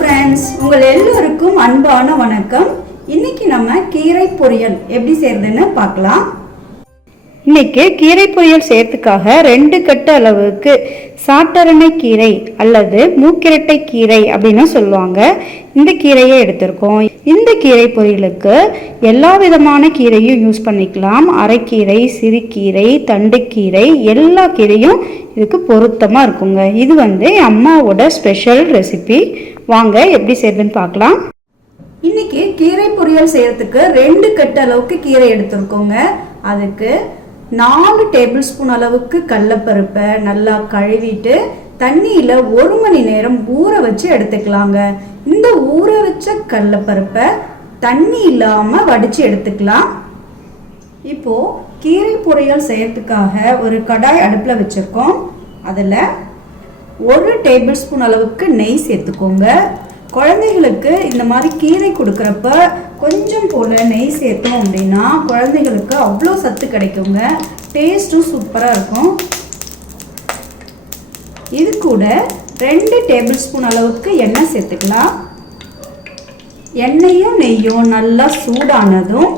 Friends உங்கள் எல்லோருக்கும் அன்பான வணக்கம். இன்னைக்கு நம்ம கீரை பொரியல் எப்படி செய்யறதுன்னு பார்க்கலாம். இன்னைக்கு கீரை பொரியல் செய்யறதுக்காக 2 கட்டு அளவுக்கு சாட்டரணை கீரை அல்லது மூக்கிரட்டை கீரை அப்படின்னு சொல்லுவாங்க. இந்த கீரையை எடுத்திருக்கோம். இந்த கீரை பொரியலுக்கு எல்லா விதமான கீரையும் யூஸ் பண்ணிக்கலாம். அரைக்கீரை, சிறுகீரை, தண்டுக்கீரை, எல்லா கீரையும் இதுக்கு பொருத்தமாக இருக்குங்க. இது அம்மாவோட ஸ்பெஷல் ரெசிபி. வாங்க எப்படி செய்யறதுன்னு பார்க்கலாம். இன்னைக்கு கீரை பொரியல் செய்யறதுக்கு 2 கட்டு அளவுக்கு கீரை எடுத்திருக்கோங்க. அதுக்கு 4 டேபிள் ஸ்பூன் அளவுக்கு கடலைப்பருப்பை நல்லா கழுவிட்டு தண்ணியில் 1 மணி நேரம் ஊற வச்சு எடுத்துக்கலாங்க. இந்த ஊற வச்ச கடலைப்பருப்பை தண்ணி இல்லாமல் வடித்து எடுத்துக்கலாம். இப்போது கீரை பொரியல் செய்யறதுக்காக ஒரு கடாய் அடுப்பில் வச்சுருக்கோம். அதில் 1 டேபிள் ஸ்பூன் அளவுக்கு நெய் சேர்த்துக்கோங்க. குழந்தைகளுக்கு இந்த மாதிரி கீரை கொடுக்குறப்ப கொஞ்சம் போல் நெய் சேர்த்தோம் அப்படின்னா குழந்தைகளுக்கு அவ்வளோ சத்து கிடைக்குங்க. டேஸ்ட்டும் சூப்பராக இருக்கும். இது கூட 2 டேபிள் ஸ்பூன் அளவுக்கு எண்ணெய் சேர்த்துக்கலாம். எண்ணெயும் நெய்யும் நல்லா சூடானதும்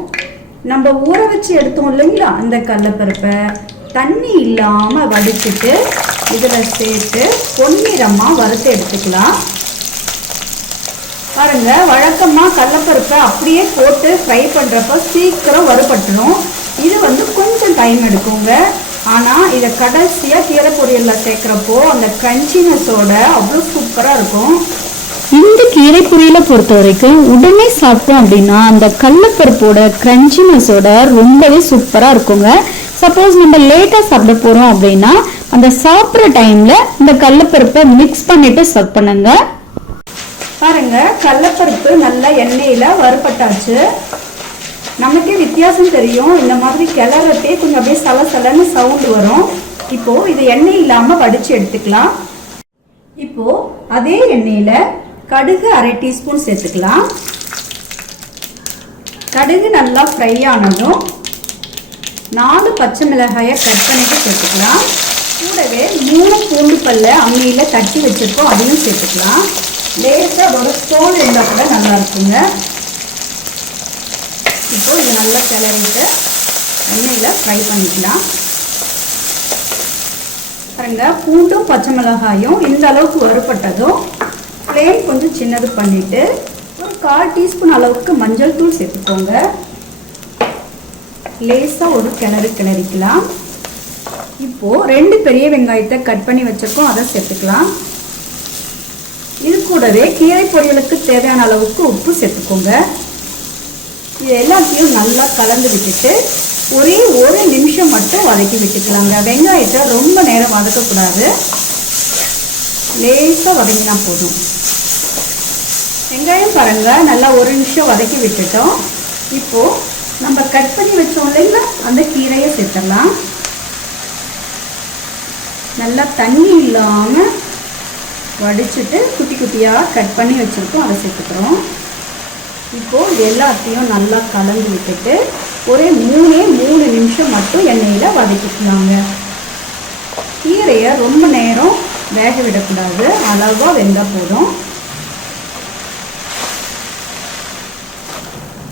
நம்ம ஊற வச்சு எடுத்தோம் இல்லைங்களா, அந்த கடலைப்பருப்பை தண்ணி இல்லாமல் வடிச்சிட்டு இதில் சேர்த்து பொன்னிறமாக வறுத்து எடுத்துக்கலாம். பாருங்க, வழக்கமாக கடலைப்பருப்பை அப்படியே போட்டு ஃப்ரை பண்ணுறப்ப சீக்கிரம் வறுபட்டுரும். இது கொஞ்சம் டைம் எடுக்குங்க. ஆனால் இதை கடைசியாக கீரை பொரியலில் சேர்க்குறப்போ அந்த கிரன்ச்சினஸோட அவ்வளோ சூப்பராக இருக்கும். இந்த கீரை பொரியலை பொறுத்த வரைக்கும் உடனே சாப்பிட்டோம் அப்படின்னா அந்த கடலைப்பருப்போட கிரன்ச்சினஸோட ரொம்பவே சூப்பராக இருக்குங்க. சப்போஸ் நம்ம லேட்டாக சாப்பிட போகிறோம் அப்படின்னா அந்த சாப்பிட்ற டைமில் இந்த கடலைப்பருப்பை மிக்ஸ் பண்ணிட்டு சர்வ் பண்ணுங்க. பாருங்க, கடலைப்பருப்பு நல்லா எண்ணெயில் வறுபட்டாச்சு. நமக்கே வித்தியாசம் தெரியும். இந்த மாதிரி கிளறத்தே கொஞ்சம் அப்படியே சலசலன்னு சவுண்டு வரும். இப்போது இது எண்ணெய் இல்லாமல் வடித்து எடுத்துக்கலாம். இப்போது அதே எண்ணெயில் கடுகு 1/2 டீஸ்பூன் சேர்த்துக்கலாம். கடுகு நல்லா ஃப்ரை ஆனதும் 4 பச்சை மிளகாயை கட் பண்ணிட்டு சேர்த்துக்கலாம். கூடவே 3 பூண்டு பல்லை அம்மியில் தட்டி வச்சுருக்கோம், அதையும் சேர்த்துக்கலாம். லேசாக அதோட தோல் இருந்தால் கூட நல்லா இருக்குங்க. இப்போ இதை நல்லா கிளறிட்டு எண்ணெயில் ஃப்ரை பண்ணிக்கலாம். பாருங்க, பூண்டும் பச்சை மிளகாயும் இந்த அளவுக்கு வறுபட்டதும் ஃப்ளேம் கொஞ்சம் சின்னது பண்ணிவிட்டு ஒரு 1/4 டீஸ்பூன் அளவுக்கு மஞ்சள் தூள் சேர்த்துக்கோங்க. லேசாக ஒரு கிளறிக்கலாம். இப்போது 2 பெரிய வெங்காயத்தை கட் பண்ணி வச்சுருக்கோம், அதை சேர்த்துக்கலாம். இது கூடவே கீரை பொரியலுக்கு தேவையான அளவுக்கு உப்பு சேர்த்துக்கோங்க. இது எல்லாத்தையும் நல்லா கலந்து விட்டுட்டு ஒரே 1 நிமிஷம் மட்டும் வதக்கி விட்டுக்கலாங்க. வெங்காயத்தை ரொம்ப நேரம் வதக்கக்கூடாது, லேசாக வதங்கினா போதும். வெங்காயம் பாருங்கள், நல்லா 1 நிமிஷம் வதக்கி விட்டுட்டோம். இப்போது நம்ம கட் பண்ணி வச்சோம் இல்லைங்களா, அந்த கீரையை சேர்த்துடலாம். நல்லா தண்ணி இல்லாமல் வடிச்சிட்டு குட்டி குட்டியாக கட் பண்ணி வச்சுருக்கோம், அதை சேர்த்துக்கிறோம். இப்போது எல்லாத்தையும் நல்லா கலந்து விட்டுட்டு ஒரே 3 நிமிஷம் மட்டும் எண்ணெயில் வதக்கிக்கலாங்க. கீரையை ரொம்ப நேரம் வேக விடக்கூடாது, அளவாக வெந்தால் போதும்.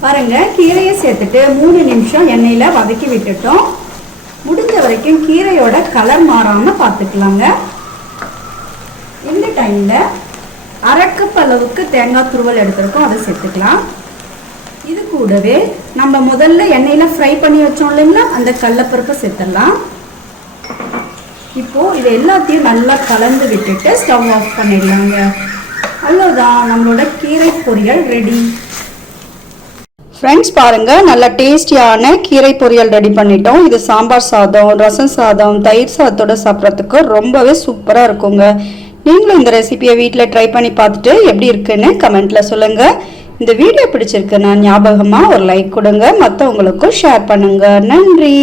பாருங்கள், கீரையை சேர்த்துட்டு 3 நிமிஷம் எண்ணெயில் வதக்கி விட்டுட்டோம். முடிஞ்ச வரைக்கும் கீரையோட கலர் மாறாமல் பார்த்துக்கலாங்க. இந்த டைமில் 1/2 கப் அளவுக்கு தேங்காய் துருவல் எடுத்துருக்கோம், அதை சேர்த்துக்கலாம். இது கூடவே நம்ம முதல்ல எண்ணெயில் ஃப்ரை பண்ணி வச்சோம் இல்லைங்களா, அந்த கடலைப்பருப்பை சேர்த்துடலாம். இப்போது இது எல்லாத்தையும் நல்லா கலந்து விட்டுட்டு ஸ்டவ் ஆஃப் பண்ணிடலாங்க. அவ்வளோதான், நம்மளோட கீரை பொரியல் ரெடி. ஃப்ரெண்ட்ஸ் பாருங்கள், நல்ல டேஸ்டியான கீரை பொரியல் ரெடி பண்ணிட்டோம். இது சாம்பார் சாதம், ரசம் சாதம், தயிர் சாதத்தோடு சாப்பிட்றதுக்கு ரொம்பவே சூப்பராக இருக்குங்க. நீங்களும் இந்த ரெசிபியை வீட்டில் ட்ரை பண்ணி பார்த்துட்டு எப்படி இருக்குன்னு கமெண்ட்டில் சொல்லுங்கள். இந்த வீடியோ பிடிச்சிருக்குன்னா ஞாபகமாக ஒரு லைக் கொடுங்க, மற்றவங்களுக்கும் ஷேர் பண்ணுங்கள். நன்றி.